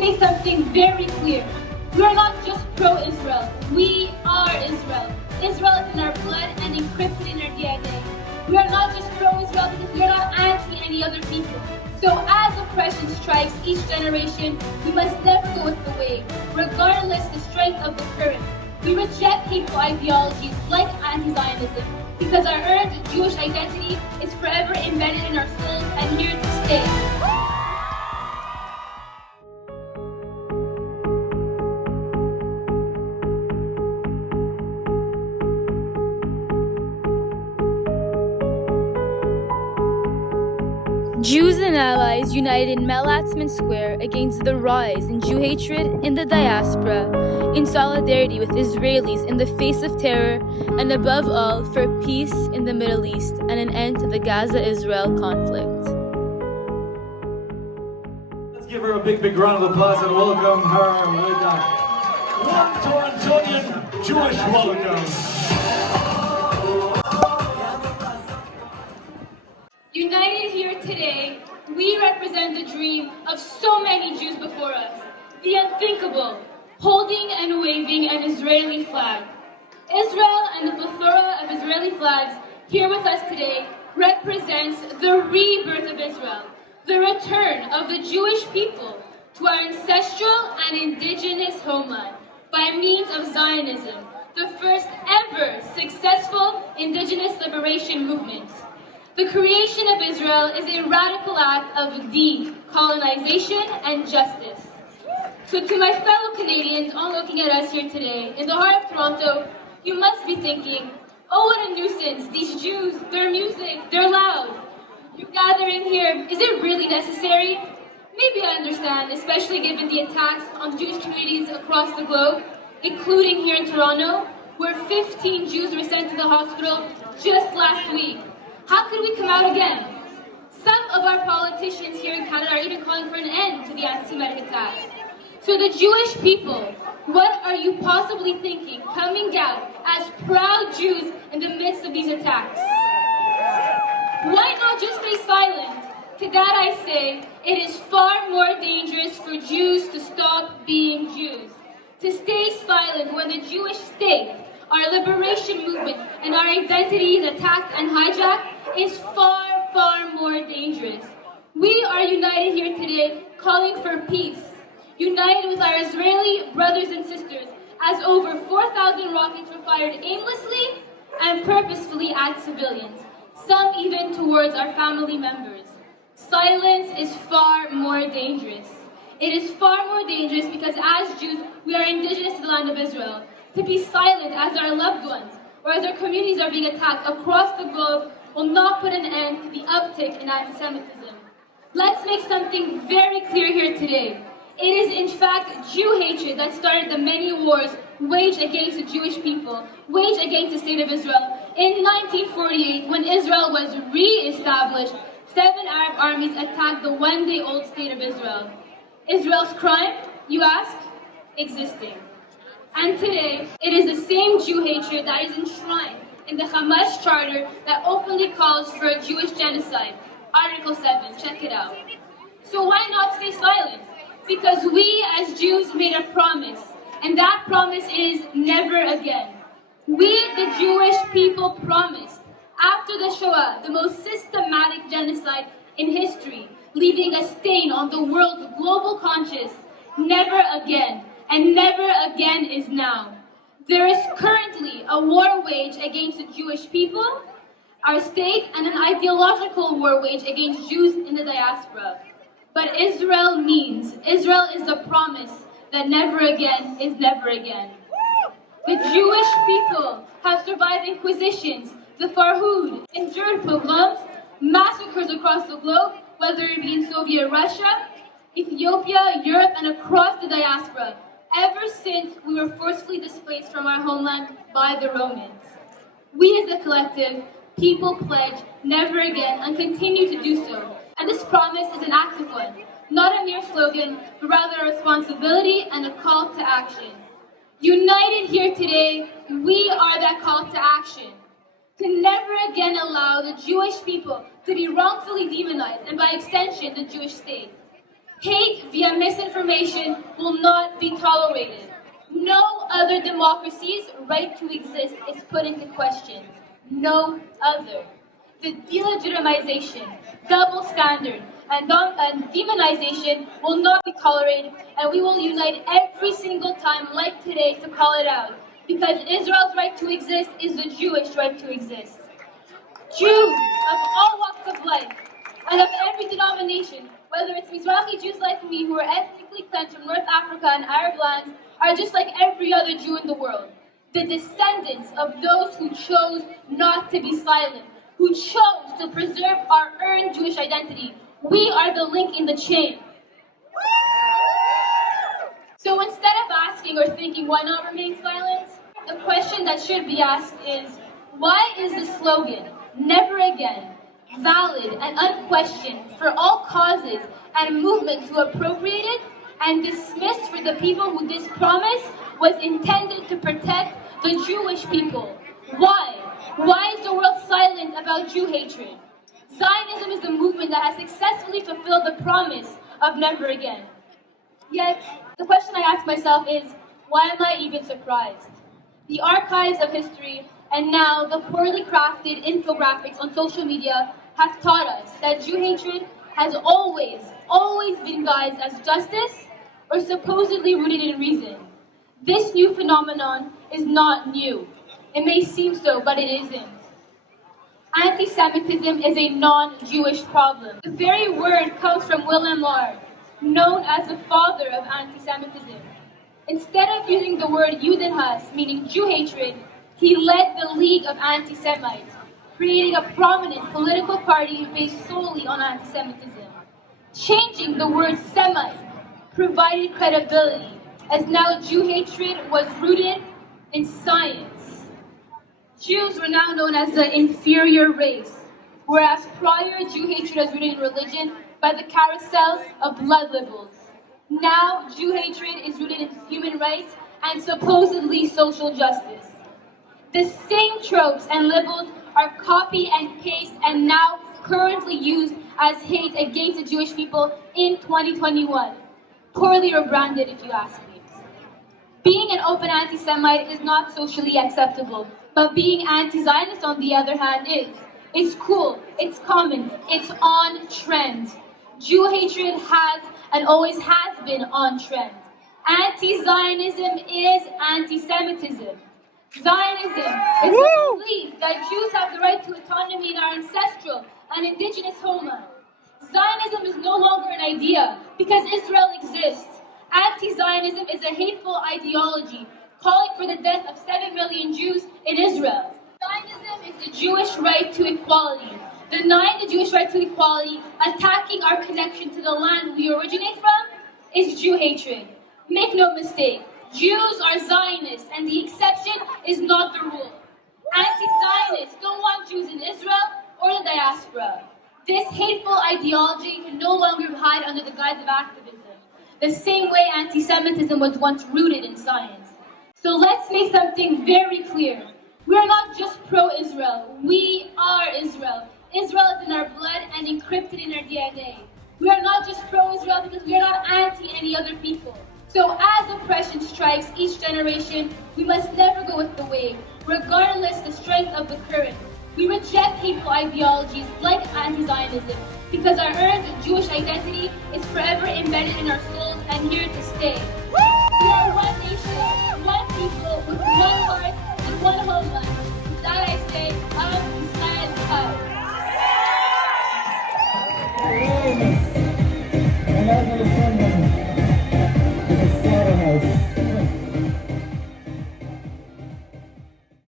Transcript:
make something very clear. We are not just pro-Israel. We are Israel. Israel is in our blood and encrypted in our DNA. We are not just pro-Israel because we are not anti any other people. So as oppression strikes each generation, we must never go with the wave, regardless the strength of the current. We reject hateful ideologies like anti-Zionism because our earned Jewish identity is forever embedded in our souls and here to stay. Jews and allies united in Mel Latsman Square against the rise in Jew hatred in the diaspora, in solidarity with Israelis in the face of terror, and above all, for peace in the Middle East and an end to the Gaza-Israel conflict. Let's give her a big round of applause and welcome her with a warm Torontonian Jewish welcome. United here today, we represent the dream of so many Jews before us, the unthinkable, holding and waving an Israeli flag. Israel and the plethora of Israeli flags here with us today represents the rebirth of Israel, the return of the Jewish people to our ancestral and indigenous homeland by means of Zionism, the first ever successful indigenous liberation movement. The creation of Israel is a radical act of decolonization and justice. So to my fellow Canadians all looking at us here today, in the heart of Toronto, you must be thinking, oh, what a nuisance, these Jews, their music, they're loud. You gathering here, is it really necessary? Maybe I understand, especially given the attacks on Jewish communities across the globe, including here in Toronto, where 15 Jews were sent to the hospital just last week. How could we come out again? Some of our politicians here in Canada are even calling for an end to the antisemitic attacks. So the Jewish people, what are you possibly thinking coming out as proud Jews in the midst of these attacks? Why not just stay silent? To that I say, it is far more dangerous for Jews to stop being Jews. To stay silent when the Jewish state, our liberation movement, and our identity is attacked and hijacked is far more dangerous. We are united here today calling for peace, united with our Israeli brothers and sisters as over 4,000 rockets were fired aimlessly and purposefully at civilians, some even towards our family members. Silence is far more dangerous. It is far more dangerous because as Jews, we are indigenous to the land of Israel. To be silent as our loved ones or as our communities are being attacked across the globe will not put an end to the uptick in anti-Semitism. Let's make something very clear here today. It is in fact Jew hatred that started the many wars waged against the Jewish people, waged against the state of Israel. In 1948, when Israel was re-established, 7 Arab armies attacked the one-day-old state of Israel. Israel's crime, you ask? Existing. And today, it is the same Jew hatred that is enshrined in the Hamas charter that openly calls for a Jewish genocide. Article 7, check it out. So why not stay silent? Because we as Jews made a promise, and that promise is never again. We, the Jewish people, promised, after the Shoah, the most systematic genocide in history, leaving a stain on the world's global conscience, never again. And never again is now. There is currently a war waged against the Jewish people, our state, and an ideological war waged against Jews in the diaspora. But Israel is the promise that never again is never again. The Jewish people have survived inquisitions, the Farhud, endured pogroms, massacres across the globe, whether it be in Soviet Russia, Ethiopia, Europe, and across the diaspora, ever since we were forcefully displaced from our homeland by the Romans. We as a collective, people pledge never again and continue to do so. And this promise is an active one, not a mere slogan, but rather a responsibility and a call to action. United here today, we are that call to action. To never again allow the Jewish people to be wrongfully demonized, and by extension, the Jewish state. Hate via misinformation will not be tolerated. No other democracy's right to exist is put into question. No other. The delegitimization, double standard, and demonization will not be tolerated, and we will unite every single time, like today, to call it out. Because Israel's right to exist is the Jewish right to exist. Jews of all walks of life and of every denomination, whether it's Mizrahi Jews like me who are ethnically cleansed from North Africa and Arab lands, are just like every other Jew in the world. The descendants of those who chose not to be silent, who chose to preserve our earned Jewish identity. We are the link in the chain. So instead of asking or thinking, why not remain silent? The question that should be asked is, why is the slogan, never again, valid and unquestioned for all causes and movements who appropriated and dismissed for the people who this promise was intended to protect the Jewish people? Why? Why is the world silent about Jew hatred? Zionism is the movement that has successfully fulfilled the promise of never again. Yet, the question I ask myself is, why am I even surprised? The archives of history and now the poorly crafted infographics on social media have taught us that Jew hatred has always been guised as justice or supposedly rooted in reason. This new phenomenon is not new. It may seem so, but it isn't. Anti-Semitism is a non-Jewish problem. The very word comes from William Lahr, known as the father of anti-Semitism. Instead of using the word Judenhass, meaning Jew hatred, he led the League of Anti-Semites, creating a prominent political party based solely on anti-Semitism. Changing the word Semite provided credibility, as now Jew hatred was rooted in science. Jews were now known as the inferior race, whereas prior Jew hatred was rooted in religion by the carousel of blood libels. Now Jew hatred is rooted in human rights and supposedly social justice. The same tropes and libels are copy and paste and now currently used as hate against the Jewish people in 2021. Poorly rebranded, if you ask me. Being an open anti-Semite is not socially acceptable, but being anti-Zionist, on the other hand, is. It's cool, it's common, it's on trend. Jew hatred has and always has been on trend. Anti-Zionism is anti-Semitism. Zionism is the belief that Jews have the right to autonomy in our ancestral and indigenous homeland. Zionism is no longer an idea because Israel exists. Anti-Zionism is a hateful ideology calling for the death of 7 million Jews in Israel. Zionism is the Jewish right to equality. Denying the Jewish right to equality, attacking our connection to the land we originate from, is Jew hatred. Make no mistake, Jews are Zionists, and the exception is not the rule. Anti-Zionists don't want Jews in Israel or the diaspora. This hateful ideology can no longer hide under the guise of activism, the same way anti-Semitism was once rooted in science. So let's make something very clear. We are not just pro-Israel, we are Israel. Israel is in our blood and encrypted in our DNA. We are not just pro-Israel because we are not anti any other people. So as oppression strikes each generation, we must never go with the wave, regardless the strength of the current. We reject hateful ideologies like anti-Zionism because our earned Jewish identity is forever embedded in our souls and here to stay.